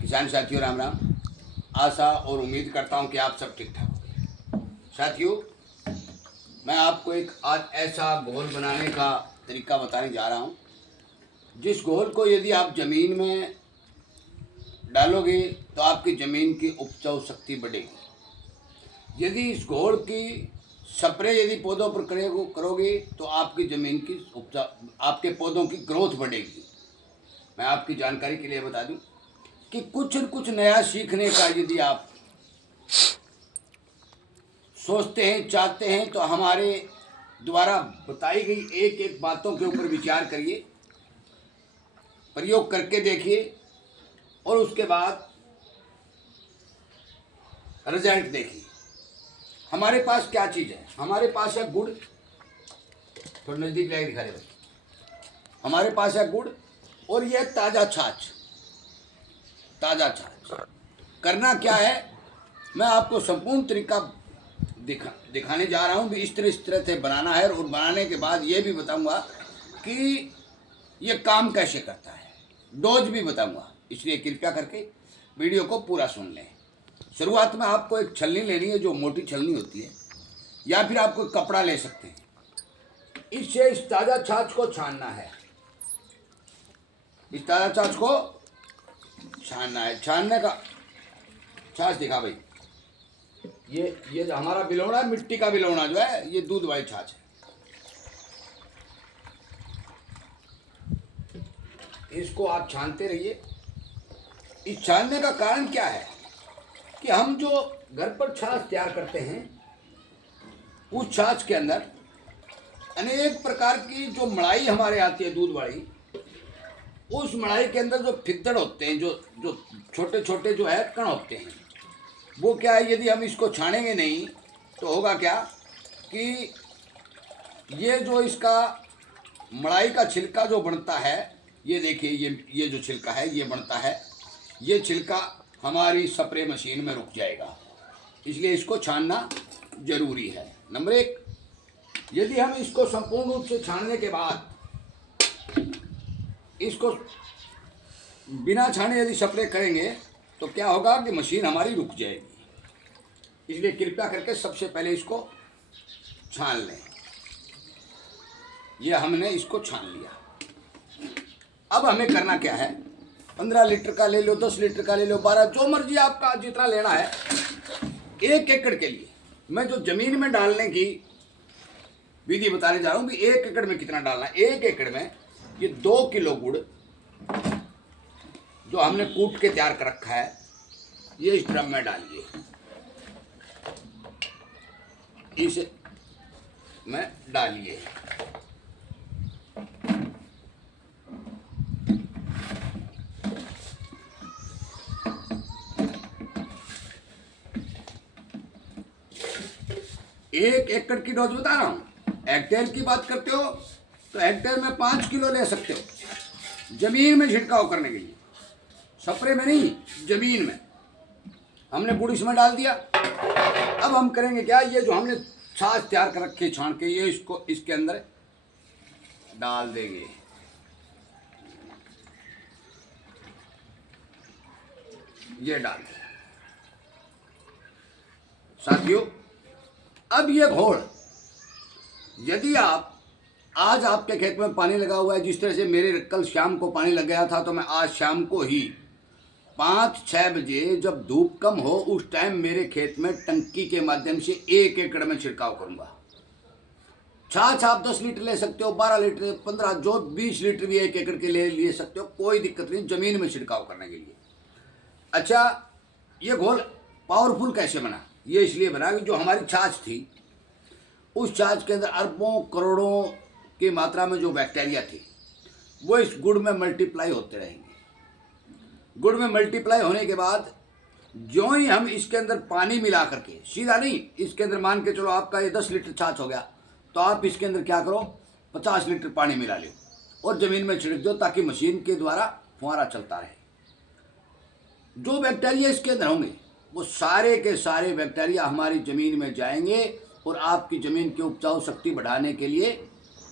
किसान साथियों राम राम। आशा और उम्मीद करता हूं कि आप सब ठीक ठाक होंगे। साथियों, मैं आपको एक आज ऐसा घोल बनाने का तरीका बताने जा रहा हूं, जिस घोल को यदि आप ज़मीन में डालोगे तो आपकी ज़मीन की उपजाऊ शक्ति बढ़ेगी। यदि इस घोल की स्प्रे यदि पौधों पर करोगे तो आपकी ज़मीन की उपजा आपके पौधों की ग्रोथ बढ़ेगी। मैं आपकी जानकारी के लिए बता दूं कि कुछ न कुछ नया सीखने का यदि आप सोचते हैं, चाहते हैं, तो हमारे द्वारा बताई गई एक एक बातों के ऊपर विचार करिए, प्रयोग करके देखिए और उसके बाद रिजल्ट देखिए। हमारे पास क्या चीज़ है? हमारे पास है गुड़। थोड़ा नज़दीक लाइट दिखा रहे। हमारे पास है गुड़ और यह ताज़ा छाछ। ताज़ा छाछ करना क्या है, मैं आपको संपूर्ण तरीका दिखाने जा रहा हूँ। इस तरह से बनाना है और बनाने के बाद ये भी बताऊँगा कि ये काम कैसे करता है, डोज भी बताऊँगा। इसलिए कृपया करके वीडियो को पूरा सुन लें। शुरुआत में आपको एक छलनी लेनी है, जो मोटी छलनी होती है, या फिर आप कोई कपड़ा ले सकते हैं। इससे इस ताज़ा छाछ को छानना है। इस ताज़ा छाछ को छानना है। छानने का छाछ दिखा भाई। ये जो हमारा बिलौना है, मिट्टी का बिलौना जो है, ये दूध वाली छाछ है। इसको आप छानते रहिए। इस छानने का कारण क्या है कि हम जो घर पर छाछ तैयार करते हैं, उस छाछ के अंदर अनेक प्रकार की जो मलाई हमारे आती है दूध वाली, उस मलाई के अंदर जो फिद्दड़ होते हैं, जो छोटे छोटे जो है कण होते हैं, वो क्या है, यदि हम इसको छानेंगे नहीं तो होगा क्या कि ये जो इसका मलाई का छिलका जो बनता है, ये देखिए, ये जो छिलका है ये बनता है, ये छिलका हमारी स्प्रे मशीन में रुक जाएगा। इसलिए इसको छानना जरूरी है। नंबर एक, यदि हम इसको संपूर्ण रूप से छानने के बाद इसको बिना छाने यदि स्प्रे करेंगे तो क्या होगा कि मशीन हमारी रुक जाएगी। इसलिए कृपया करके सबसे पहले इसको छान लें। ये हमने इसको छान लिया। अब हमें करना क्या है, 15 लीटर का ले लो, 10 लीटर का ले लो, 12, जो मर्जी आपका जितना लेना है। 1 एकड़ के लिए मैं जो जमीन में डालने की विधि बताने जा रहा हूँ कि 1 एकड़ में कितना डालना है। 1 एकड़ में ये 2 किलो गुड़ जो हमने कूट के तैयार कर रखा है, ये इस ड्रम में डालिए। इस में डालिए। एक एकड़ की डोज बता रहा हूँ। हेक्टेयर की बात करते हो तो हेक्टेयर में 5 किलो ले सकते हो जमीन में छिड़काव करने के लिए, स्प्रे में नहीं, जमीन में। हमने गुड़ इसमें डाल दिया। अब हम करेंगे क्या, ये जो हमने छाछ तैयार कर रखी है छान के, ये इसको इसके अंदर डाल देंगे। ये डाल दें साथियों। अब ये घोल यदि आप आज आपके खेत में पानी लगा हुआ है, जिस तरह से मेरे कल शाम को पानी लग गया था, तो मैं आज शाम को ही 5-6 बजे जब धूप कम हो उस टाइम मेरे खेत में टंकी के माध्यम से 1 एकड़ में छिड़काव करूंगा। छाछ आप 10 लीटर ले सकते हो, 12 लीटर, 15, जो 20 लीटर भी 1 एकड़ के लिए ले सकते हो, कोई दिक्कत नहीं, जमीन में छिड़काव करने के लिए। अच्छा, ये घोल पावरफुल कैसे बना? ये इसलिए बना कि जो हमारी छाछ थी, उस छाछ के अंदर अरबों करोड़ों की मात्रा में जो बैक्टीरिया थी, वो इस गुड़ में मल्टीप्लाई होते रहेंगे। गुड़ में मल्टीप्लाई होने के बाद जो ही हम इसके अंदर पानी मिला करके, सीधा नहीं, इसके अंदर मान के चलो आपका ये 10 लीटर छाछ हो गया, तो आप इसके अंदर क्या करो, 50 लीटर पानी मिला लो और ज़मीन में छिड़क दो, ताकि मशीन के द्वारा फुहारा चलता रहे। जो बैक्टीरिया इसके अंदर होंगे वो सारे के सारे बैक्टीरिया हमारी ज़मीन में जाएंगे और आपकी ज़मीन की उपजाऊ शक्ति बढ़ाने के लिए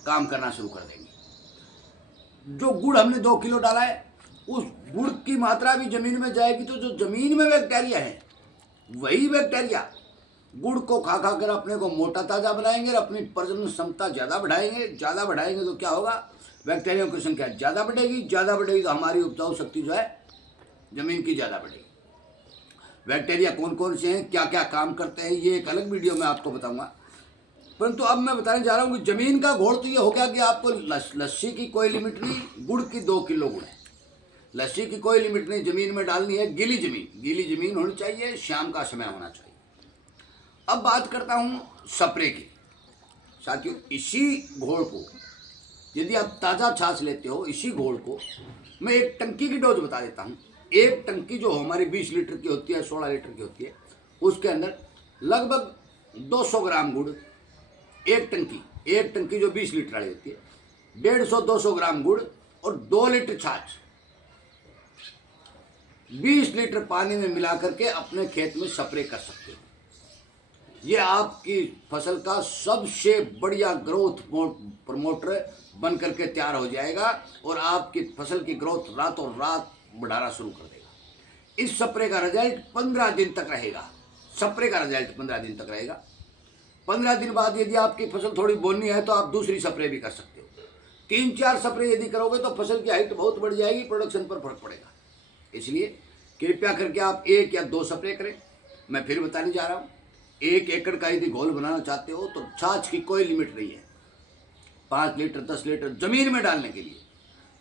काम करना शुरू कर देंगे। जो गुड़ हमने 2 किलो डाला है, उस गुड़ की मात्रा भी जमीन में जाएगी, तो जो जमीन में बैक्टीरिया है वही बैक्टीरिया गुड़ को खा खा कर अपने को मोटा ताज़ा बनाएंगे और अपनी प्रजनन क्षमता ज़्यादा बढ़ाएंगे तो क्या होगा, बैक्टीरिया की संख्या ज़्यादा बढ़ेगी तो हमारी उपजाऊ शक्ति जो है जमीन की ज़्यादा बढ़ेगी। बैक्टीरिया कौन कौन से हैं, क्या क्या काम करते हैं, ये एक अलग वीडियो में आपको बताऊंगा। परंतु अब मैं बताने जा रहा हूँ कि जमीन का घोल तो ये हो गया कि आपको लस्सी की कोई लिमिट नहीं, गुड़ की 2 किलो गुड़ है, लस्सी की कोई लिमिट नहीं, जमीन में डालनी है। गीली जमीन होनी चाहिए, शाम का समय होना चाहिए। अब बात करता हूँ स्प्रे की। साथियों, इसी घोल को यदि आप ताज़ा छाछ लेते हो, इसी घोल को मैं एक टंकी की डोज बता देता हूँ। एक टंकी जो हमारी 20 लीटर की होती है, 16 लीटर की होती है, उसके अंदर लगभग 200 ग्राम गुड़, एक टंकी जो 20 लीटर वाली होती है, 150-200 ग्राम गुड़ और 2 लीटर छाछ 20 लीटर पानी में मिला करके अपने खेत में स्प्रे कर सकते हो। ये आपकी फसल का सबसे बढ़िया ग्रोथ प्रमोटर बन करके तैयार हो जाएगा और आपकी फसल की ग्रोथ रातों रात बढ़ाना शुरू कर देगा। इस स्प्रे का रिजल्ट 15 दिन तक रहेगा। 15 दिन बाद यदि आपकी फसल थोड़ी बोनी है तो आप दूसरी स्प्रे भी कर सकते हो। 3-4 स्प्रे यदि करोगे तो फसल की हाइट बहुत बढ़ जाएगी, प्रोडक्शन पर फर्क पड़ेगा। इसलिए कृपया करके आप 1 या 2 स्प्रे करें। मैं फिर बताने जा रहा हूँ, 1 एकड़ का यदि घोल बनाना चाहते हो तो छाछ की कोई लिमिट नहीं है। 5 लीटर 10 लीटर जमीन में डालने के लिए,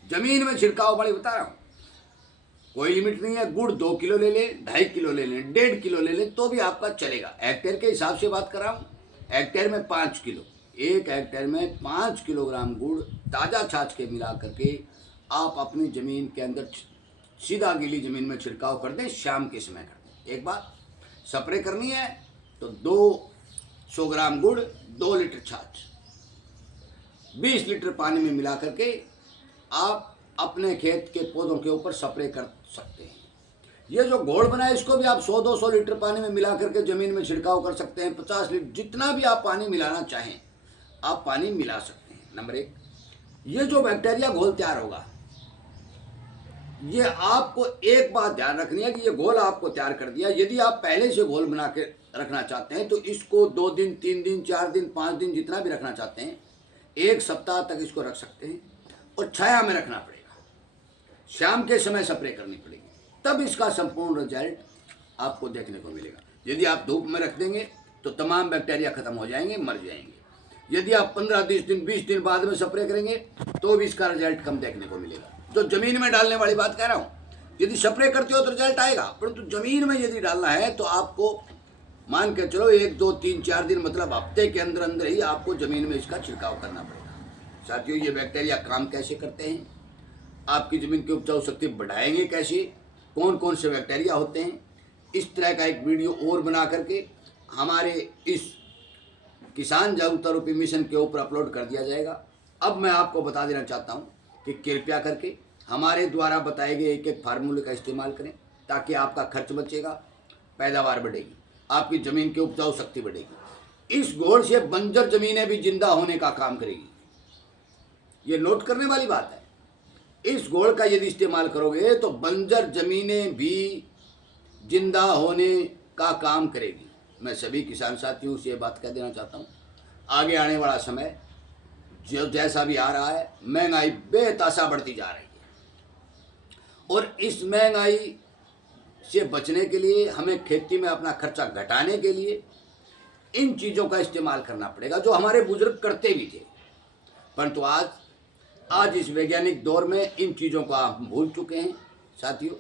जमीन में छिड़काव वाली बता रहा हूँ, कोई लिमिट नहीं है। गुड़ 2 किलो ले लें, 2.5 किलो ले लें, 1.5 किलो ले लें तो भी आपका चलेगा। हेक्टेयर के हिसाब से बात कर रहा हूँ, हेक्टेयर में 5 किलो, 1 हेक्टेयर में 5 किलोग्राम गुड़ ताज़ा छाछ के मिला करके आप अपनी ज़मीन के अंदर सीधा गीली ज़मीन में छिड़काव कर दें, शाम के समय कर दें। एक बार स्प्रे करनी है तो 200 ग्राम गुड़, 2 लीटर छाछ 20 लीटर पानी में मिला करके आप अपने खेत के पौधों के ऊपर स्प्रे कर सकते हैं। ये जो घोल बना है इसको भी आप 100-200 लीटर पानी में मिला करके ज़मीन में छिड़काव कर सकते हैं। 50 लीटर जितना भी आप पानी मिलाना चाहें आप पानी मिला सकते हैं। नंबर 1, ये जो बैक्टीरिया घोल तैयार होगा, ये आपको एक बात ध्यान रखनी है कि ये घोल आपको तैयार कर दिया। यदि आप पहले से घोल बना के रखना चाहते हैं तो इसको 2 दिन, 3 दिन, 4 दिन, 5 दिन जितना भी रखना चाहते हैं, 1 सप्ताह तक इसको रख सकते हैं और छाया में रखना पड़ेगा। शाम के समय स्प्रे करनी पड़ेगी, तब इसका संपूर्ण रिजल्ट आपको देखने को मिलेगा। यदि आप धूप में रख देंगे तो तमाम बैक्टीरिया खत्म हो जाएंगे, मर जाएंगे। यदि आप 15-20 दिन, 20 दिन बाद में स्प्रे करेंगे तो भी इसका रिजल्ट कम देखने को मिलेगा। तो जमीन में डालने वाली बात कह रहा हूँ, यदि स्प्रे करते हो तो रिजल्ट आएगा, परंतु जमीन में यदि डालना है तो आपको मान के चलो 1, 2, 3, 4 दिन मतलब हफ्ते के अंदर अंदर ही आपको ज़मीन में इसका छिड़काव करना पड़ेगा। साथियों, ये बैक्टीरिया काम कैसे करते हैं, आपकी ज़मीन की उपजाऊ शक्ति बढ़ाएंगे कैसे, कौन कौन से बैक्टीरिया होते हैं, इस तरह का एक वीडियो और बना करके हमारे इस किसान जागरूकता रूपी मिशन के ऊपर अपलोड कर दिया जाएगा। अब मैं आपको बता देना चाहता हूँ कि कृपया करके हमारे द्वारा बताए गए एक फार्मूले का इस्तेमाल करें, ताकि आपका खर्च बचेगा, पैदावार बढ़ेगी, आपकी ज़मीन की उपजाऊ शक्ति बढ़ेगी। इस घोल से बंजर ज़मीनें भी जिंदा होने का काम करेगी। ये नोट करने वाली बात है। इस घोल का यदि इस्तेमाल करोगे तो बंजर ज़मीनें भी जिंदा होने का काम करेगी। मैं सभी किसान साथियों से ये बात कह देना चाहता हूँ, आगे आने वाला समय जो जैसा भी आ रहा है, महंगाई बेतहाशा बढ़ती जा रही है और इस महंगाई से बचने के लिए हमें खेती में अपना खर्चा घटाने के लिए इन चीज़ों का इस्तेमाल करना पड़ेगा, जो हमारे बुजुर्ग करते भी थे। परंतु आज इस वैज्ञानिक दौर में इन चीज़ों को आप भूल चुके हैं। साथियों,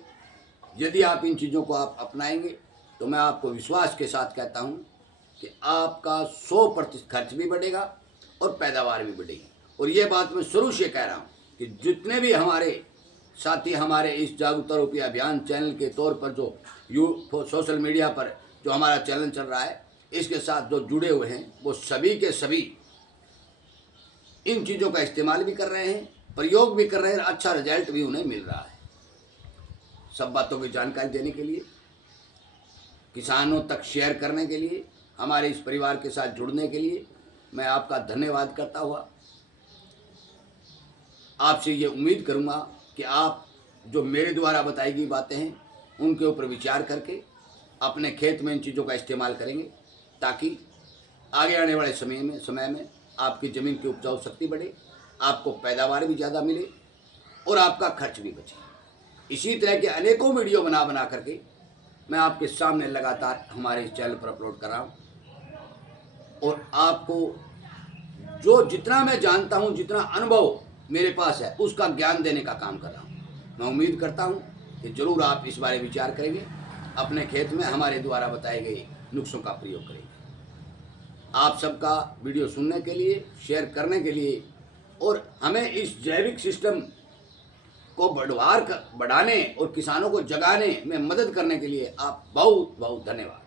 यदि आप इन चीज़ों को आप अपनाएंगे तो मैं आपको विश्वास के साथ कहता हूं कि आपका 100% खर्च भी बढ़ेगा और पैदावार भी बढ़ेगी। और ये बात मैं शुरू से कह रहा हूं कि जितने भी हमारे साथी हमारे इस जागरूकता रूपी अभियान चैनल के तौर पर जो सोशल मीडिया पर जो हमारा चैनल चल रहा है, इसके साथ जो जुड़े हुए हैं, वो सभी के सभी इन चीज़ों का इस्तेमाल भी कर रहे हैं, प्रयोग भी कर रहे हैं, अच्छा रिजल्ट भी उन्हें मिल रहा है। सब बातों की जानकारी देने के लिए, किसानों तक शेयर करने के लिए, हमारे इस परिवार के साथ जुड़ने के लिए मैं आपका धन्यवाद करता हुआ आपसे ये उम्मीद करूँगा कि आप जो मेरे द्वारा बताई गई बातें हैं उनके ऊपर विचार करके अपने खेत में इन चीज़ों का इस्तेमाल करेंगे, ताकि आगे आने वाले समय में आपकी ज़मीन की उपजाऊ शक्ति बढ़े, आपको पैदावार भी ज़्यादा मिले और आपका खर्च भी बचे। इसी तरह के अनेकों वीडियो बना करके मैं आपके सामने लगातार हमारे इस चैनल पर अपलोड कर रहा हूँ और आपको जो जितना मैं जानता हूँ, जितना अनुभव मेरे पास है, उसका ज्ञान देने का काम कर रहा हूँ। मैं उम्मीद करता हूँ कि ज़रूर आप इस बारे विचार करेंगे, अपने खेत में हमारे द्वारा बताए गए नुस्खों का प्रयोग करेंगे। आप सबका वीडियो सुनने के लिए, शेयर करने के लिए और हमें इस जैविक सिस्टम को बढ़ाने और किसानों को जगाने में मदद करने के लिए आप बहुत बहुत धन्यवाद।